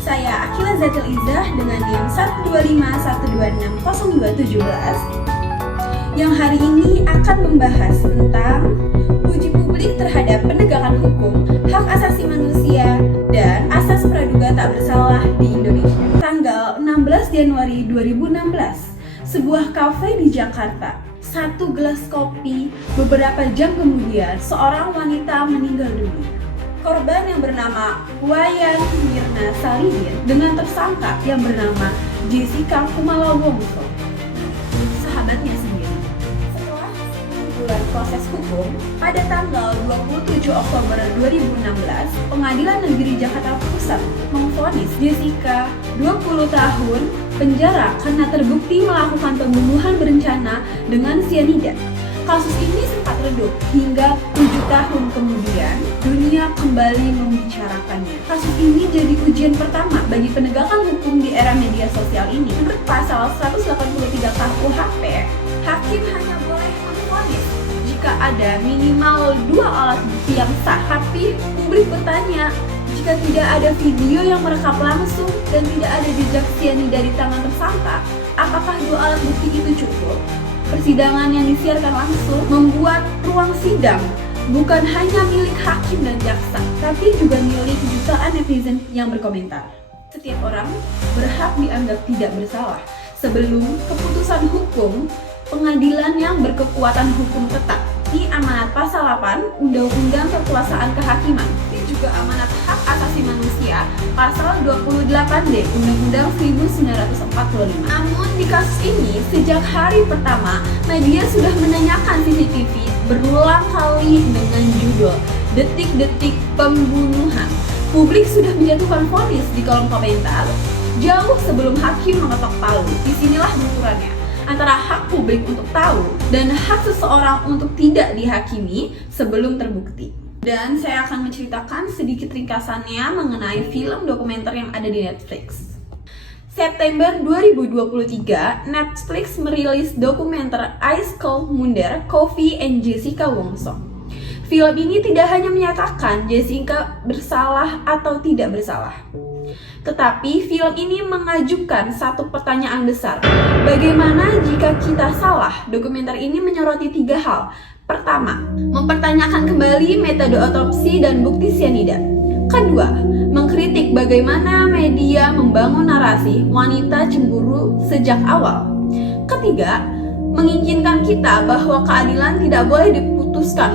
Saya Akila Zatil Izzah dengan NIM 12512100217 yang hari ini akan membahas tentang uji publik terhadap penegakan hukum, hak asasi manusia, dan asas praduga tak bersalah di Indonesia. Tanggal 16 Januari 2016, sebuah kafe di Jakarta, satu gelas kopi, beberapa jam kemudian seorang wanita meninggal dunia. Korban yang bernama Wayan Mirna Salidin dengan tersangka yang bernama Jessica Kumala Wongso, sahabatnya sendiri. Setelah 10 bulan proses hukum, pada tanggal 27 Oktober 2016, Pengadilan Negeri Jakarta Pusat memvonis Jessica 20 tahun penjara karena terbukti melakukan pembunuhan berencana dengan sianida. Kasus ini sempat redup hingga 7 tahun kemudian dunia kembali membicarakannya. Kasus ini jadi ujian pertama bagi penegakan hukum di era media sosial ini. Menurut pasal 183 KUHP, hakim hanya boleh memvonis jika ada minimal 2 alat bukti yang sah. Tapi publik bertanya, jika tidak ada video yang merekam langsung dan tidak ada jejak sianida di tangan tersangka, apakah 2 alat bukti itu cukup? Persidangan yang disiarkan langsung membuat ruang sidang bukan hanya milik hakim dan jaksa, tapi juga milik jutaan netizen yang berkomentar. Setiap orang berhak dianggap tidak bersalah sebelum keputusan hukum pengadilan yang berkekuatan hukum tetap. Ini amanat pasal 8 Undang-Undang Kekuasaan Kehakiman. Ini juga amanat hak asasi manusia pasal 28D Undang-Undang 1945. Namun di kasus ini, sejak hari pertama, media sudah menanyakan CCTV berulang kali dengan judul Detik-detik Pembunuhan. Publik sudah menjatuhkan vonis di kolom komentar jauh sebelum hakim mengetok palu. Disinilah benturannya antara hak publik untuk tahu dan hak seseorang untuk tidak dihakimi sebelum terbukti. Dan saya akan menceritakan sedikit ringkasannya mengenai film dokumenter yang ada di Netflix. September 2023, Netflix merilis dokumenter Ice Cold Murder, Coffee and Jessica Wongso. Film ini tidak hanya menyatakan Jessica bersalah atau tidak bersalah, tetapi film ini mengajukan satu pertanyaan besar. Bagaimana jika kita salah? Dokumenter ini menyoroti 3 hal. Pertama, mempertanyakan kembali metode otopsi dan bukti sianida. Kedua, mengkritik bagaimana media membangun narasi wanita cemburu sejak awal. Ketiga, menginginkan kita bahwa keadilan tidak boleh diputuskan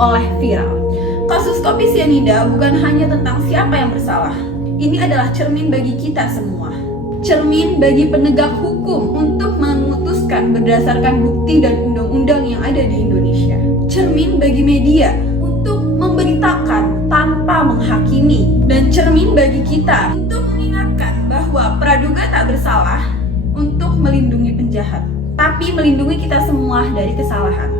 oleh viral. Kasus kopi sianida bukan hanya tentang siapa yang bersalah. Ini adalah cermin bagi kita semua. Cermin bagi penegak hukum untuk memutuskan berdasarkan bukti dan undang-undang yang ada di Indonesia. Cermin bagi media untuk memberitakan tanpa menghakimi. Dan cermin bagi kita untuk mengingatkan bahwa praduga tak bersalah untuk melindungi penjahat, tapi melindungi kita semua dari kesalahan.